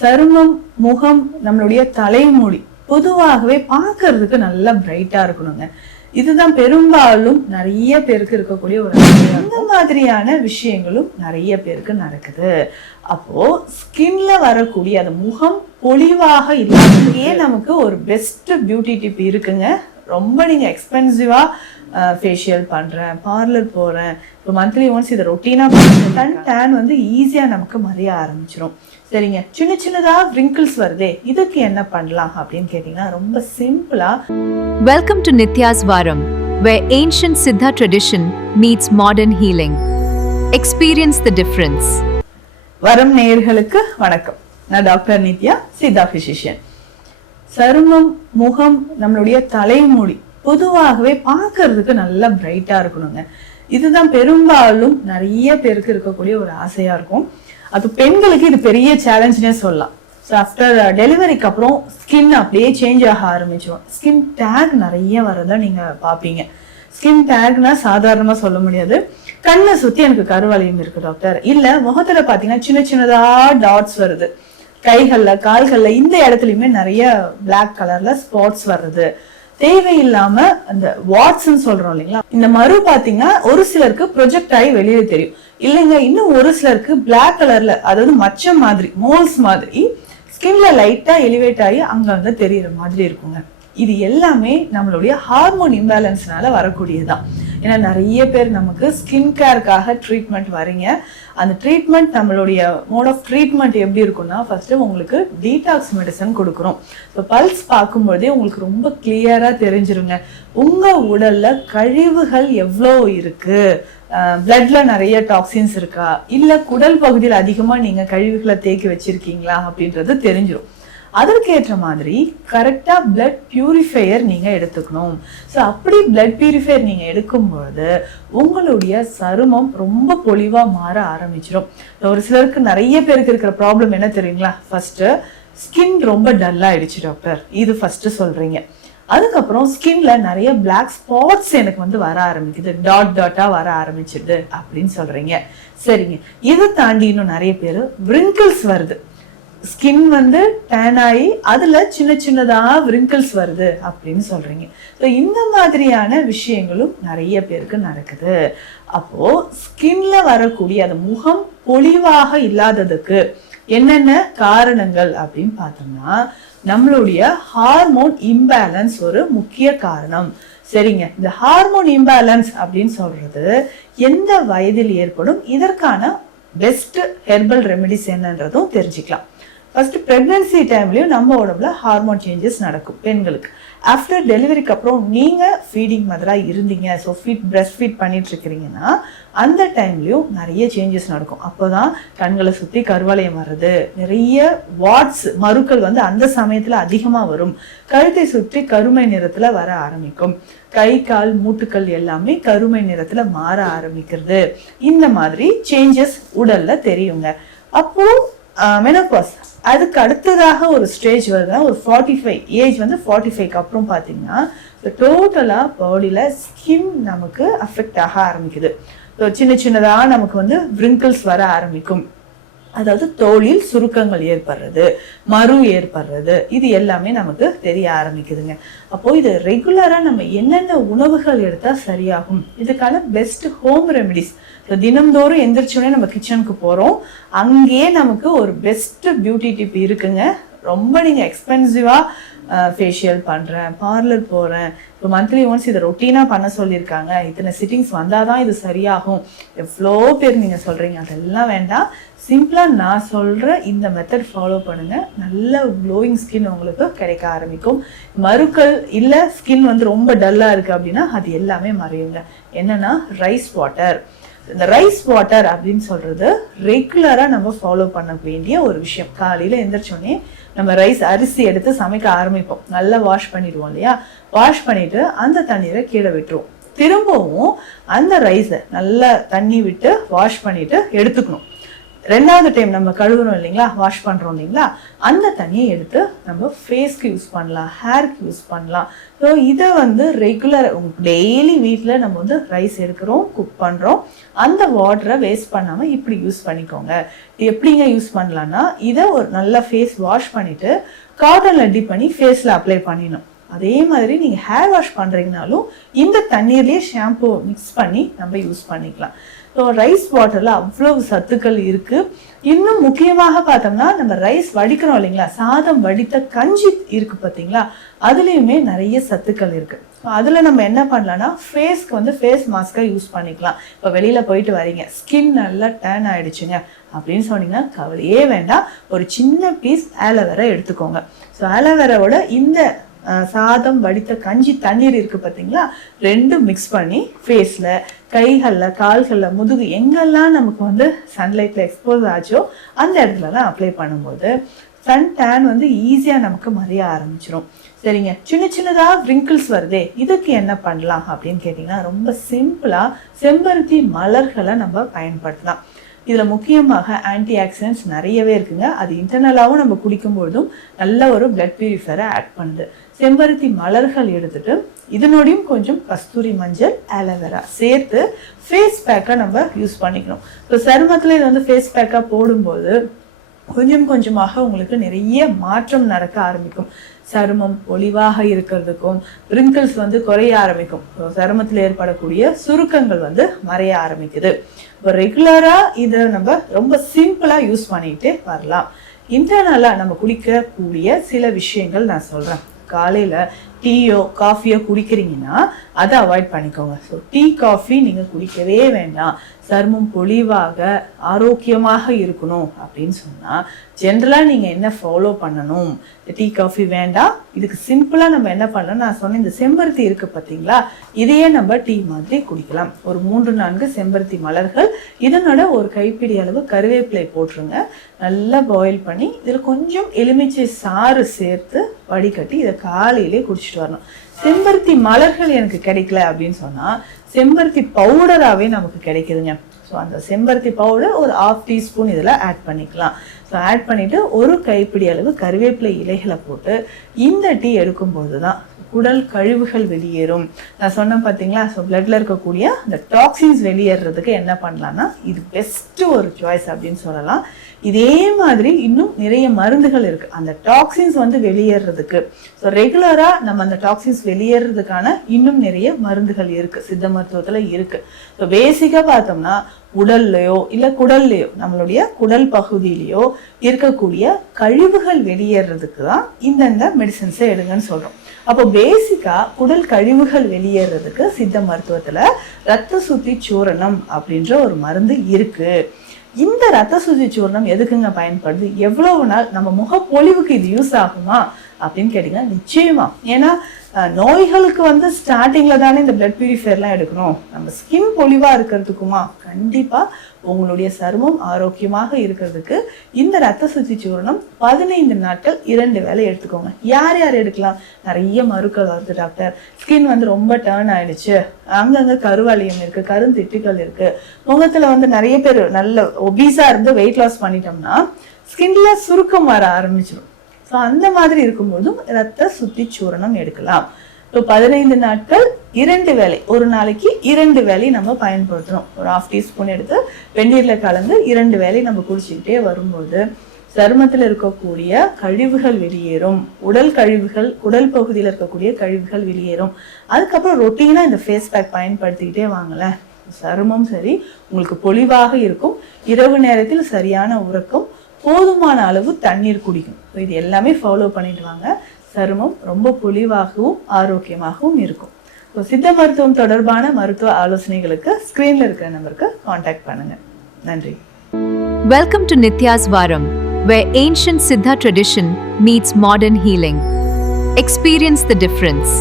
சருமம், முகம், நம்மளுடைய தலைமுடி பொதுவாகவே பார்க்கறதுக்கு நல்லா பிரைட்டா இருக்கணுங்க. இதுதான் பெரும்பாலும் நிறைய பேருக்கு இருக்கக்கூடிய ஒரு இந்த மாதிரியான விஷயங்களும் நிறைய பேருக்கு நடக்குது. அப்போ ஸ்கின்ல வரக்கூடிய அந்த முகம் பொலிவாக இல்லாமலேயே நமக்கு ஒரு பெஸ்ட் பியூட்டி டிப் இருக்குங்க. ரொம்ப நீங்க எக்ஸ்பென்சிவா ஃபேஷியல் பண்றேன், பார்லர் போறேன், இப்போ மந்த்லி ஒன்ஸ் இதை ரொட்டீனா பண்ணுறேன், டேன் வந்து ஈஸியா நமக்கு மறைய ஆரம்பிச்சிடும். சரிங்க, சின்ன சின்னதா wrinkles வருதே, இதுக்கு என்ன பண்ணலாம் அப்படின்னு கேட்டீங்கன்னா ரொம்ப சிம்பிளா. Welcome to Nitya's Varam, where ancient Siddha tradition meets modern healing. Experience the difference. வரம் நேயர்களுக்கு வணக்கம். நான் டாக்டர் நித்யா, சித்தா பிசிஷியன். சருமம், முகம், நம்மளுடைய தலைமுடி பொதுவாகவே பார்க்கறதுக்கு நல்லா பிரைட்டா இருக்கணுங்க. இதுதான் பெரும்பாலும் நிறைய பேருக்கு இருக்கக்கூடிய ஒரு ஆசையா இருக்கும். அது பெண்களுக்கு இது பெரிய சேலஞ்சுனே சொல்லலாம். ஸோ ஆஃப்டர் டெலிவரிக்கு அப்புறம் ஸ்கின் அப்படியே சேஞ்ச் ஆக ஆரம்பிச்சிடும். ஸ்கின் டேக் நிறைய வரதை நீங்க பார்ப்பீங்க. ஸ்கின் டேக்னா சாதாரணமா சொல்ல முடியாது. கண்ணை சுத்தி எனக்கு கருவளையம் இருக்கு டாக்டர், இல்ல முகத்துல பாத்தீங்கன்னா சின்ன சின்னதா டாட்ஸ் வருது, கைகள்ல கால்கள்ல இந்த இடத்துலயுமே நிறைய பிளாக் கலர்ல ஸ்பாட்ஸ் வர்றது, தேவையில்லாம அந்த வாட்ஸ்ன்னு சொல்றோம் இல்லைங்களா, இந்த மறு பாத்தீங்கன்னா ஒரு சிலருக்கு ப்ரொஜெக்ட் ஆகி வெளியே தெரியும், இல்லைங்க இன்னும் ஒரு சிலருக்கு பிளாக் கலர்ல, அதாவது மச்சம் மாதிரி, மோல்ஸ் மாதிரி ஸ்கின்ல லைட்டா எலிவேட் ஆகி அங்கங்க தெரியற மாதிரி இருக்குங்க. இது எல்லாமே நம்மளுடைய ஹார்மோன் இம்பேலன்ஸ்னால வரக்கூடியதுதான். ஏன்னா நிறைய பேர் நமக்கு ஸ்கின் கேருக்காக ட்ரீட்மெண்ட் வரீங்க. அந்த ட்ரீட்மெண்ட், நம்மளுடைய மோட் ஆஃப் ட்ரீட்மெண்ட் எப்படி இருக்கும்னா, ஃபர்ஸ்ட் உங்களுக்கு டீடாக்ஸ் மெடிசன் கொடுக்குறோம். இப்போ பல்ஸ் பார்க்கும்போதே உங்களுக்கு ரொம்ப கிளியரா தெரிஞ்சிருங்க உங்க உடல்ல கழிவுகள் எவ்வளோ இருக்கு, பிளட்ல நிறைய டாக்ஸின்ஸ் இருக்கா, இல்ல குடல் பகுதியில் அதிகமா நீங்க கழிவுகளை தேக்கி வச்சிருக்கீங்களா அப்படின்றது தெரிஞ்சிடும். அதற்கேற்ற மாதிரி கரெக்டா பிளட் பியூரிஃபையர் நீங்க எடுத்துக்கணும். ஸோ அப்படி பிளட் பியூரிஃபையர் நீங்க எடுக்கும்போது உங்களுடைய சருமம் ரொம்ப பொலிவா மாற ஆரம்பிச்சிடும். ஒரு சிலருக்கு, நிறைய பேருக்கு இருக்கிற ப்ராப்ளம் என்ன தெரியுங்களா, ஃபர்ஸ்ட் ஸ்கின் ரொம்ப டல்லா ஆயிடுச்சு டாக்டர், இது ஃபர்ஸ்ட் சொல்றீங்க. அதுக்கப்புறம் ஸ்கின்ல நிறைய பிளாக் ஸ்பாட்ஸ் எனக்கு வந்து வர ஆரம்பிக்குது, டாட் டாட்டா வர ஆரம்பிச்சிடுது அப்படின்னு சொல்றீங்க. சரிங்க, இதை தாண்டி இன்னும் நிறைய பேர் wrinkles வருது, ஸ்கின் வந்து டேன் ஆகி அதுல சின்ன சின்னதா wrinkles வருது அப்படின்னு சொல்றீங்க. ஸோ இந்த மாதிரியான விஷயங்களும் நிறைய பேருக்கு நடக்குது. அப்போ ஸ்கின்ல வரக்கூடிய அந்த முகம் பொலிவாக இல்லாததுக்கு என்னென்ன காரணங்கள் அப்படின்னு பார்த்தோம்னா, நம்மளுடைய ஹார்மோன் இம்பேலன்ஸ் ஒரு முக்கிய காரணம். சரிங்க, இந்த ஹார்மோன் இம்பேலன்ஸ் அப்படின்னு சொல்றது எந்த வயதில் ஏற்படும், இதற்கான பெஸ்ட் ஹெர்பல் ரெமெடிஸ் என்னன்றதும் தெரிஞ்சுக்கலாம். ஃபர்ஸ்ட் பிரெக்னன்சி டைம்லயும் நம்ம உடம்புல ஹார்மோன் சேஞ்சஸ் நடக்கும் பெண்களுக்கு. ஆஃப்டர் டெலிவரிக்கு அப்புறம் நீங்க ஃபீடிங் மதரா இருந்தீங்க, ஸோ பிரஸ்ட் ஃபீட் பண்ணிட்டு இருக்கிறீங்கன்னா அந்த டைம்லயும் நிறைய சேஞ்சஸ் நடக்கும். அப்போதான் கண்களை சுத்தி கருவளையம் வர்றது, நிறைய வாட்ஸ் மருக்கள் வந்து அந்த சமயத்துல அதிகமா வரும், கழுத்தை சுற்றி கருமை நிறத்துல வர ஆரம்பிக்கும், கை கால் மூட்டுக்கள் எல்லாமே கருமை நிறத்துல மாற ஆரம்பிக்கிறது. இந்த மாதிரி சேஞ்சஸ் உடல்ல தெரியுங்க. அப்போ மெனோபாஸ், அதுக்கு அடுத்ததாக ஒரு ஸ்டேஜ் வருதுன்னா ஒரு 45 ஏஜ் வந்து 45க்கு அப்புறம் பார்த்தீங்கன்னா டோட்டலா பாடியில ஸ்கின் நமக்கு அஃபெக்ட் ஆக ஆரம்பிக்குது. சின்ன சின்னதா நமக்கு வந்து wrinkles வர ஆரம்பிக்கும், அதாவது தோலில் சுருக்கங்கள் ஏற்படுறது, மறு ஏற்படுறது, இது எல்லாமே நமக்கு தெரிய ஆரம்பிக்குதுங்க. அப்போ இது ரெகுலரா நம்ம என்னென்ன உணவுகள் எடுத்தா சரியாகும், இதுக்கான பெஸ்ட் ஹோம் ரெமெடிஸ். தினம்தோறும் எந்திரிச்சோடனே நம்ம கிச்சனுக்கு போறோம், அங்கேயே நமக்கு ஒரு பெஸ்ட் பியூட்டி டிப் இருக்குங்க. ரொம்ப நீங்க எக்ஸ்பென்சிவா ஃபேஷியல் பண்றேன், பார்லர் போறேன், இப்போ மந்த்லி ஒன்ஸ் இதை ரொட்டீனா பண்ண சொல்லியிருக்காங்க, இத்தனை சிட்டிங்ஸ் வந்தாதான் இது சரியாகும், எவ்வளோ பேர் நீங்க சொல்றீங்க. அதெல்லாம் வேண்டாம், சிம்பிளா நான் சொல்ற இந்த மெத்தட் ஃபாலோ பண்ணுங்க, நல்ல க்ளோயிங் ஸ்கின் உங்களுக்கு கிடைக்க ஆரம்பிக்கும். மருக்கள் இல்ல ஸ்கின் வந்து ரொம்ப டல்லா இருக்கு அப்படின்னா அது எல்லாமே மறையுங்க. என்னன்னா ரைஸ் வாட்டர். இந்த ரைஸ் வாட்டர் அப்படின்னு சொல்றது ரெகுலரா நம்ம ஃபாலோ பண்ண வேண்டிய ஒரு விஷயம். காலையில எந்திரிச்சோடனே நம்ம ரைஸ் அரிசி எடுத்து சமைக்க ஆரம்பிப்போம், நல்லா வாஷ் பண்ணிடுவோம் இல்லையா, வாஷ் பண்ணிட்டு அந்த தண்ணீரை கீழே விட்டுருவோம், திரும்பவும் அந்த ரைஸை நல்லா தண்ணி விட்டு வாஷ் பண்ணிட்டு எடுத்துக்கணும். ரெண்டாவது டைம் நம்ம கழுவுறோம் இல்லைங்களா, வாஷ் பண்றோம் இல்லைங்களா, அந்த தண்ணியை எடுத்து நம்ம ஃபேஸ்க்கு யூஸ் பண்ணலாம், ஹேருக்கு யூஸ் பண்ணலாம். ஸோ இதை வந்து ரெகுலர் டெய்லி வீட்டில் நம்ம வந்து ரைஸ் எடுக்கிறோம், குக் பண்ணுறோம், அந்த வாட்டரை வேஸ்ட் பண்ணாமல் இப்படி யூஸ் பண்ணிக்கோங்க. எப்படிங்க யூஸ் பண்ணலான்னா, இதை ஒரு நல்லா ஃபேஸ் வாஷ் பண்ணிட்டு காட்டனில் டிப் பண்ணி ஃபேஸில் அப்ளை பண்ணிடணும். அதே மாதிரி நீங்கள் ஹேர் வாஷ் பண்ணுறீங்கனாலும் இந்த தண்ணீர்லேயே ஷாம்பு மிக்ஸ் பண்ணி நம்ம யூஸ் பண்ணிக்கலாம். ஸோ ரைஸ் வாட்டரில் அவ்வளவு சத்துக்கள் இருக்குது. இன்னும் முக்கியமாக பார்த்தோம்னா, நம்ம ரைஸ் வடிக்கிறோம் இல்லைங்களா, சாதம் வடித்த கஞ்சி இருக்குது பார்த்தீங்களா, அதுலேயுமே நிறைய சத்துக்கள் இருக்குது. அதில் நம்ம என்ன பண்ணலாம்னா, ஃபேஸ்க்கு வந்து ஃபேஸ் மாஸ்க்கை யூஸ் பண்ணிக்கலாம். இப்போ வெளியில் போயிட்டு வரீங்க, ஸ்கின் நல்லா டேன் ஆகிடுச்சுங்க அப்படின்னு சொன்னீங்கன்னா கவலையே வேண்டாம், ஒரு சின்ன பீஸ் ஆலோவேரா எடுத்துக்கோங்க. ஸோ ஆலோவேராவோட இந்த சாதம் வடித்த கஞ்சி தண்ணீர் இருக்கு பார்த்தீங்களா, ரெண்டும் மிக்ஸ் பண்ணி ஃபேஸில், கைகளில், கால்களில், முதுகு எங்கெல்லாம் நமக்கு வந்து சன்லைட்டில் எக்ஸ்போஸ் ஆச்சோ அந்த இடத்துலலாம் அப்ளை பண்ணும்போது சன் டேன் வந்து ஈஸியாக நமக்கு மறைய ஆரம்பிச்சிடும். சரிங்க, சின்ன சின்னதாக ரிங்கிள்ஸ் வருதே, இதுக்கு என்ன பண்ணலாம் அப்படின்னு கேட்டிங்கன்னா, ரொம்ப சிம்பிளாக செம்பருத்தி மலர்களை நம்ம பயன்படுத்தலாம். இதில் முக்கியமாக ஆன்டி ஆக்சிடென்ட்ஸ் நிறையவே இருக்குங்க. அது இன்டர்னலாகவும் நம்ம குடிக்கும்பொழுதும் நல்ல ஒரு பிளட் பியூரிஃபையரை ஆட் பண்ணுது. செம்பருத்தி மலர்கள் எடுத்துட்டு இதனோடையும் கொஞ்சம் கஸ்தூரி மஞ்சள், ஆலோவேரா சேர்த்து ஃபேஸ் பேக்காக நம்ம யூஸ் பண்ணிக்கணும். ஸோ சருமத்தில் இது வந்து ஃபேஸ் பேக்காக போடும்போது கொஞ்சம் கொஞ்சமாக உங்களுக்கு நிறைய மாற்றம் நடக்க ஆரம்பிக்கும். சருமம் பொலிவாக இருக்கிறதுக்கும் ரிங்கிள்ஸ் வந்து குறைய ஆரம்பிக்கும். சருமத்தில் ஏற்படக்கூடிய சுருக்கங்கள் வந்து மறைய ஆரம்பிக்குது. இப்போ ரெகுலராக இதை நம்ம ரொம்ப சிம்பிளாக யூஸ் பண்ணிக்கிட்டே வரலாம். இன்டர்னலாக நம்ம குடிக்கக்கூடிய சில விஷயங்கள் நான் சொல்கிறேன். காலையில் டீயோ காஃபியோ குடிக்கிறீங்கன்னா அதை அவாய்ட் பண்ணிக்கோங்க. ஸோ டீ காஃபி நீங்கள் குடிக்கவே வேண்டாம். சருமம் பொலிவாக ஆரோக்கியமாக இருக்கணும் அப்படின்னு சொன்னால் ஜென்ரலாக நீங்கள் என்ன ஃபாலோ பண்ணணும், டீ காஃபி வேண்டாம். இதுக்கு சிம்பிளாக நம்ம என்ன பண்ணலாம், நான் சொன்ன இந்த செம்பருத்தி இருக்குது பார்த்தீங்களா, இதையே நம்ம டீ மாதிரி குடிக்கலாம். ஒரு 3-4 செம்பருத்தி மலர்கள், இதனோட ஒரு கைப்பிடி அளவு கருவேப்பிலை போட்டுருங்க. நல்லா பாயில் பண்ணி இதில் கொஞ்சம் எலுமிச்சை சாறு சேர்த்து வடிகட்டி இதை காலையிலே குடிச்சிட்டு வரணும். செம்பருத்தி மலர்கள் எனக்கு கிடைக்கல அப்படின்னு சொன்னால் செம்பருத்தி பவுடராகவே நமக்கு கிடைக்குதுங்க. ஸோ அந்த செம்பருத்தி பவுடர் ஒரு 1/2 டீஸ்பூன் இதில் ஆட் பண்ணிக்கலாம். ஸோ ஆட் பண்ணிவிட்டு ஒரு கைப்பிடி அளவு கருவேப்பிலை இலைகளை போட்டு இந்த டீ எடுக்கும்போது தான் குடல் கழிவுகள் வெளியேறும். நான் சொன்னேன் பார்த்தீங்களா, ஸோ பிளட்ல இருக்கக்கூடிய அந்த டாக்ஸின்ஸ் வெளியேறதுக்கு என்ன பண்ணலாம்னா இது பெஸ்ட் ஒரு சாய்ஸ் அப்படின்னு சொல்லலாம். இதே மாதிரி இன்னும் நிறைய மருந்துகள் இருக்கு அந்த டாக்ஸின்ஸ் வந்து வெளியேறதுக்கு. ஸோ ரெகுலரா நம்ம அந்த டாக்ஸின்ஸ் வெளியேறதுக்கான இன்னும் நிறைய மருந்துகள் இருக்கு, சித்த மருத்துவத்துல இருக்கு. ஸோ பேசிக்கா பார்த்தோம்னா உடல்லையோ இல்ல குடல்லையோ, நம்மளுடைய குடல் பகுதியிலையோ இருக்கக்கூடிய கழிவுகள் வெளியேறதுக்கு தான் இந்தந்த மெடிசன்ஸை எடுங்கன்னு சொல்றோம். அப்போ பேசிக்கா குடல் கழிவுகள் வெளியேறதுக்கு சித்த மருத்துவத்துல ரத்த சுத்தி சூரணம் அப்படின்ற ஒரு மருந்து இருக்கு. இந்த ரத்த சுத்தி சூரணம் எதுக்குங்க பயன்படுது, எவ்வளவு நாள் நம்ம முகப்பொலிவுக்கு இது யூஸ் ஆகுமா அப்படின்னு கேட்டீங்கன்னா நிச்சயமா. ஏன்னா நோய்களுக்கு வந்து ஸ்டார்டிங்ல தானே இந்த பிளட் பியூரிஃபையர்லாம் எடுக்கணும். நம்ம ஸ்கின் பொலிவா இருக்கிறதுக்குமா கண்டிப்பா உங்களுடைய சருமம் ஆரோக்கியமாக இருக்கிறதுக்கு இந்த ரத்த சுத்தி சூரணம் 15 நாட்கள் 2 வேளை எடுத்துக்கோங்க. யார் யார் எடுக்கலாம், நிறைய மறுக்கள் வருது டாக்டர், ஸ்கின் வந்து ரொம்ப டர்ன் ஆயிடுச்சு, அங்கங்க கருவளையம் இருக்கு, கருந்திட்டுகள் இருக்கு, முகத்துல வந்து நிறைய பேர் நல்ல ஒபீஸா இருந்து வெயிட் லாஸ் பண்ணிட்டோம்னா ஸ்கின்ல சுருக்கம் வர ஆரம்பிச்சிடும். ஸோ அந்த மாதிரி இருக்கும்போதும் ரத்த சுத்தி சூரணம் எடுக்கலாம். இப்போ 15 நாட்கள் 2 வேளை, ஒரு நாளைக்கு 2 வேளை நம்ம பயன்படுத்தணும். ஒரு 1/2 டீஸ்பூன் எடுத்து வெந்நீர்ல கலந்து 2 வேளை நம்ம குடிச்சுக்கிட்டே வரும்போது சருமத்தில் இருக்கக்கூடிய கழிவுகள் வெளியேறும், உடல் கழிவுகள், குடல் பகுதியில் இருக்கக்கூடிய கழிவுகள் வெளியேறும். அதுக்கப்புறம் ரொட்டீனா இந்த ஃபேஸ் பேக் பயன்படுத்திக்கிட்டே வாங்கல, சருமம் சரி உங்களுக்கு பொலிவாக இருக்கும். இரவு நேரத்தில் சரியான உறக்கம், போதுமான அளவு தண்ணீர் குடிக்கும். இது எல்லாமே ஃபாலோ பண்ணிட்டு வாங்க, சருமம் ரொம்ப பொலிவாகவும் ஆரோக்கியமாகவும் இருக்கும். ஸோ சித்த மருத்துவம் தொடர்பான மருத்துவ ஆலோசனைகளுக்கு ஸ்கிரீன்ல இருக்கிற நம்பருக்கு காண்டாக்ட் பண்ணுங்க. நன்றி. Welcome to Nitya's Varam, where ancient Siddha tradition meets modern healing. Experience the difference.